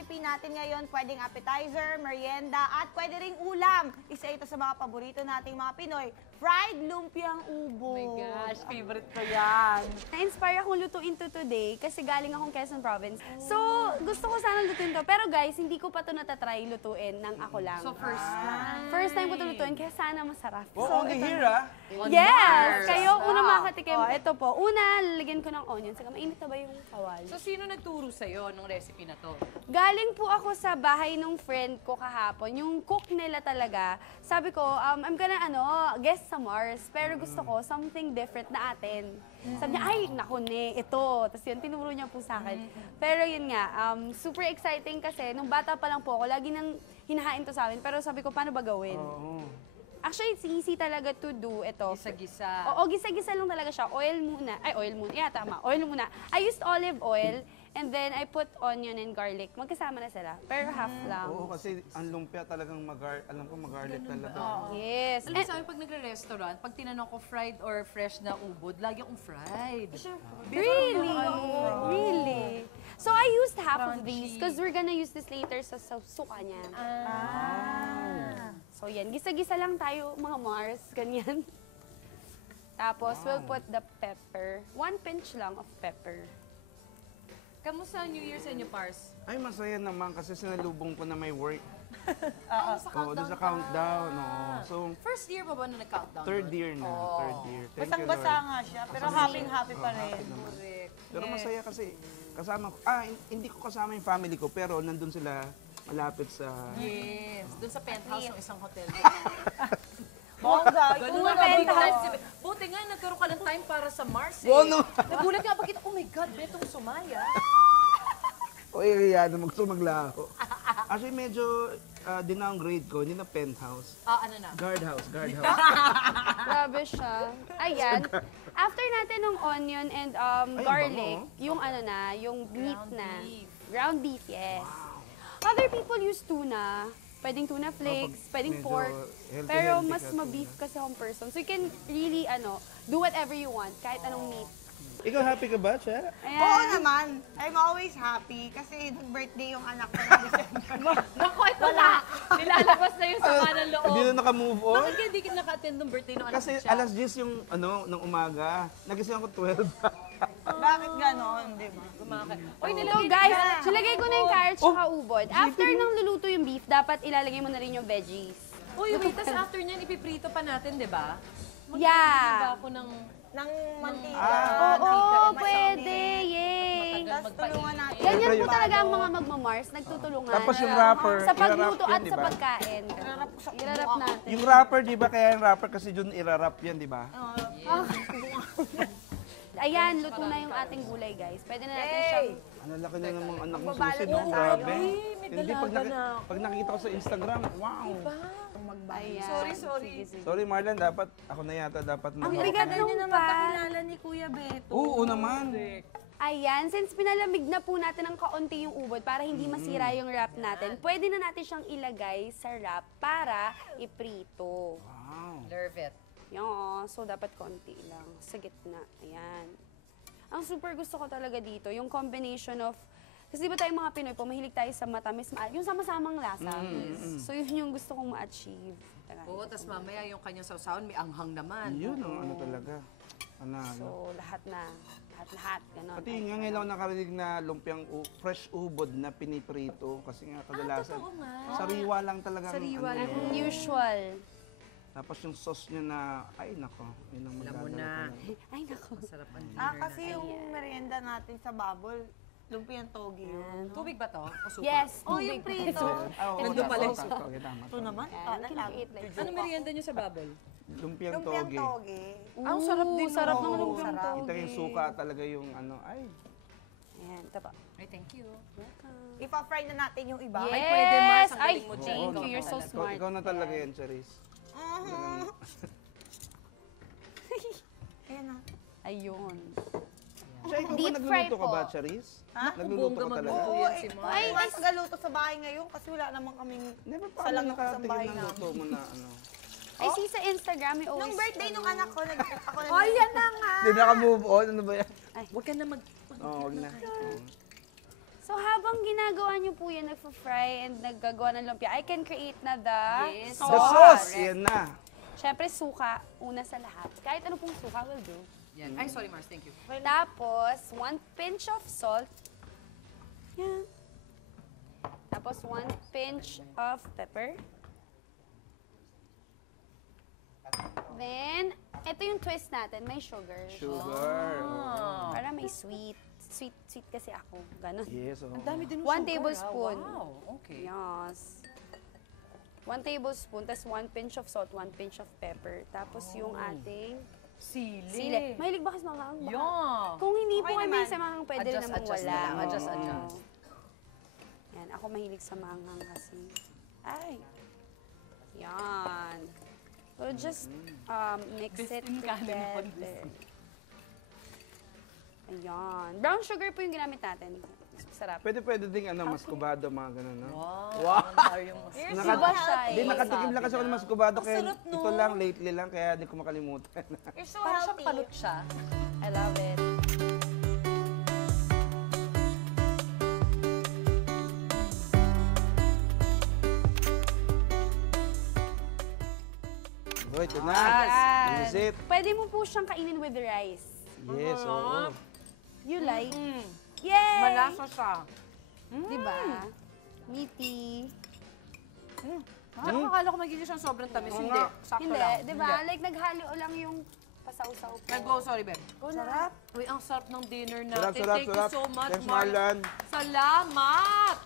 recipe natin ngayon, pwedeng appetizer, merienda, at pwede ring ulam. Isa ito sa mga paborito nating mga Pinoy, fried lumpiang ubo. Oh my gosh, favorite ko yan. Na-inspire akong lutuin to today kasi galing akong Quezon Province. So, gusto ko sanang lutuin to. Pero guys, hindi ko pa to natatry lutuin ng ako lang. So first time. First time ko to lutuin, kaya sana masarap. Oh, only here, ah. Yes! Kayo, una makakatikim. Ito po, una, lalagyan ko ng onion. Saka mainit na ba yung kawali? So sino nagturo sa'yo nung recipe na to? Galing po ako sa bahay ng friend ko kahapon. Yung cook nila talaga. Sabi ko, I'm gonna guest sa Mars. Pero gusto ko something different na atin. Sabi niya, ay, naku ne, ito. Tapos yun, tinuro niya po sa akin. Pero yun nga, super exciting kasi nung bata pa lang po ako, lagi nang hinahain to sa amin. Pero sabi ko, paano ba gawin? Actually, it's easy talaga to do ito. Gisa-gisa. Oo, gisa-gisa lang talaga siya. Oil muna. Ay, oil muna. Yeah, tama. Oil muna. I used olive oil and then I put onion and garlic. Magkasama na sila. Pero half lang. Oo, kasi ang lumpia talagang alam ko mag-garlic talaga. Yes. Alam mo sa amin, pag nagre-restaurant, pag tinanong ko fried or fresh na ubod, lagi akong fried. Really? Really? So I used half of these because we're gonna use this later sa suka niya. So yan, gisa-gisa lang tayo mga Mars, ganyan. Tapos we'll put the pepper. 1 pinch lang of pepper. Kamusta New Year sa inyo, Pars? Ay, masaya naman kasi sinalubong ko na may work. Sa Oo, doon sa countdown. Oo. So, First year pa ba na nag-countdown? third year na. Third year. Thank you, Basang-basa Lord. nga siya, pero happy pa rin. Happy naman. Correct. Pero masaya kasi kasama ko. Hindi ko kasama yung family ko, pero nandun sila malapit sa... Yes. Doon sa penthouse ng isang hotel. Bongga, Ganun ikuha na na bigla. Buti nga, nagkaroon ka ng time para sa Mars eh. Oo, no. Nagulat nga pagkita, oh my God, Betong sumaya. O, na maglaho. Actually, medyo dinowngrade ko. Hindi na penthouse. Ano na? Guardhouse. Grabe siya. Ayan. After natin ng onion and garlic, yung yung meat na. Ground beef, yes. Other people use tuna. Pwedeng tuna flakes, pwedeng medyo pork. healthy, Pero healthy mas ka ma-beef kasi akong person. So you can really, do whatever you want, kahit anong meat. Ikaw happy ka ba, Che? Ayan. Oo naman. I'm always happy kasi nag-birthday yung anak ko ng December. Naku, ito na. Nilalabas na yung sama ng loob. Hindi na naka-move on? Bakit hindi ka naka-attend ng birthday ng anak Kasi siya? alas 10 yung ng umaga. Nagising ako 12. Bakit ganon, di ba? Oy, So nilagay guys, na. nilagay ko na yung carrots at ubod. After nang luluto yung beef, dapat ilalagay mo na rin yung veggies. Uy, wait, tas after niyan, ipiprito pa natin, di ba? Yeah. Diba ako ng... Ng mantika. Oo, pwede. Yay. Tapos tulungan natin. Ganyan Siyempre po yung- talaga ang mga magmamars, nagtutulungan. Tapos yung wrapper, Sa pagluto irarap at yan, di sa ba? pagkain. Irarap natin. Yung wrapper, di ba? Kaya yung wrapper kasi dun irarap yan, di ba? Ayan, luto na yung ating gulay, guys. Pwede na natin siyang... Ano laki na namang anak mo Magbabalot susi, na no? tayo. Grabe. Ay, may Hindi, dalaga na. pag nakikita ko sa Instagram, wow. Ayan. Sorry. Sige, sige. Sorry, Marlon, dapat, ako na yata dapat Ang mag- rigat Ganyan nung naman pa. kakilala ni Kuya Beto. Oo naman. Ayan, since pinalamig na po natin ng kaunti yung ubod para hindi masira yung wrap natin, pwede na natin siyang ilagay sa wrap para iprito. Wow. Love it. Yan, so dapat konti lang sa gitna. Ayan. Ang super gusto ko talaga dito, yung combination of, kasi di ba tayong mga Pinoy po, mahilig tayo sa matamis, yung sama-samang lasa. So yun yung gusto kong ma-achieve. Oo, tas mamaya yung kanyang sausawan, may anghang naman. Yun ang ano talaga. Ano. So lahat na, lahat, gano'n. Pati nga ngayon ako nakarinig na lumpiang fresh ubod na piniprito kasi nga kadalasan. totoo nga. Sariwa lang talaga. Sariwa lang. Unusual. Tapos yung sauce niya na, ay nako, yun ang Alam mo magdadala na. talaga. Ay, naku. Masarap ang dinner Kasi yung merienda natin sa bubble, lumpiang togi yun. Tubig ba to? O suka? Yes, Oh, yung tubig. prito. Nandun pala yung sauce. Okay, tama. Ito naman, You can eat like Ano merienda niyo sa bubble? Lumpiang lumpiang toge. togi. Ang sarap din. Sarap ng Oo, lumpiang sarap. toge. Kita yung suka talaga yung ano, ay. Ayan, tapa. Ay, thank you. Ipa-fry na natin yung iba. Yes! Ay, pwede, Mars. Ang Ay, galing mo dyan. thank Ikaw you. You're so talaga. smart. Ikaw na talaga yan, Charis. Ayan na. Ayun. Siya, ikaw ba Deep fry nagluluto ka po. ba, Charis? Ha? Nagluluto ka talaga? magluto yan si Mars. Ay, mas galuto sa bahay ngayon kasi wala namang kaming Never pa sa kami lang sa nakatikim bahay ng namin. luto mo na ano. I see sa Instagram, may always... Nung birthday nung anak ko, ako na. Ay, yan na nga. Hindi naka-move on, ano ba yan? Huwag ka na mag... Oo, wag na. Oo. So habang habang ginagawa niyo po yan, nagpa-fry and naggagawa ng lumpia, I can create na the Yes. The sauce, yan na. Siyempre, suka, una sa lahat. Kahit ano pong suka will do. Yan. Ay, sorry Mars, thank you. Tapos, 1 pinch of salt. Yan. Tapos, 1 pinch of pepper. Then, ito yung twist natin, may sugar. Sugar. oo. Para may sweet. Sweet kasi ako. Ganon. Yes, oo. Ang dami din 1 tablespoon. Wow, okay. Yes. 1 tablespoon, tapos 1 pinch of salt, 1 pinch of pepper. Tapos yung ating Sili. sili. Mahilig ba kasi manghang? Baka- Yeah. Kung hindi po Okay kami naman. sa manghang, pwede rin Adjust, namang adjust wala. na lang. Adjust, Oo. adjust. Yan, ako mahilig sa manghang kasi. Ay. Yan. We'll just mix Best it in canon ako, together. Ayan. Brown sugar po yung ginamit natin. Mas masarap. Pwede ding maskubado, mga ganun, no? Wow. Yung mas... You're Naka- so siya eh. Hindi, nakatikim lang kasi ako ng maskubado, Ang kaya sarap, no? ito lang, lately lang, kaya di ko makalimutan. You're so Parang siyang healthy. palot siya. I love it. Oh, ito na. Yan. This is it. Pwede mo po siyang kainin with rice. Yes, oo. You like? Mm. Yay! Malasa siya. Diba? Meaty. Tsaka akala ko magiging siyang sobrang tamis. Oo Hindi. nga. Sakto Hindi, lang. diba? Hindi. Like naghalo lang yung pasaw-saw po. Go, sorry, babe. Sarap. Uy, ang sarap ng dinner Sarap, natin. sarap, Thank you sarap. so much, Thanks, Marl. Marlon. Salamat!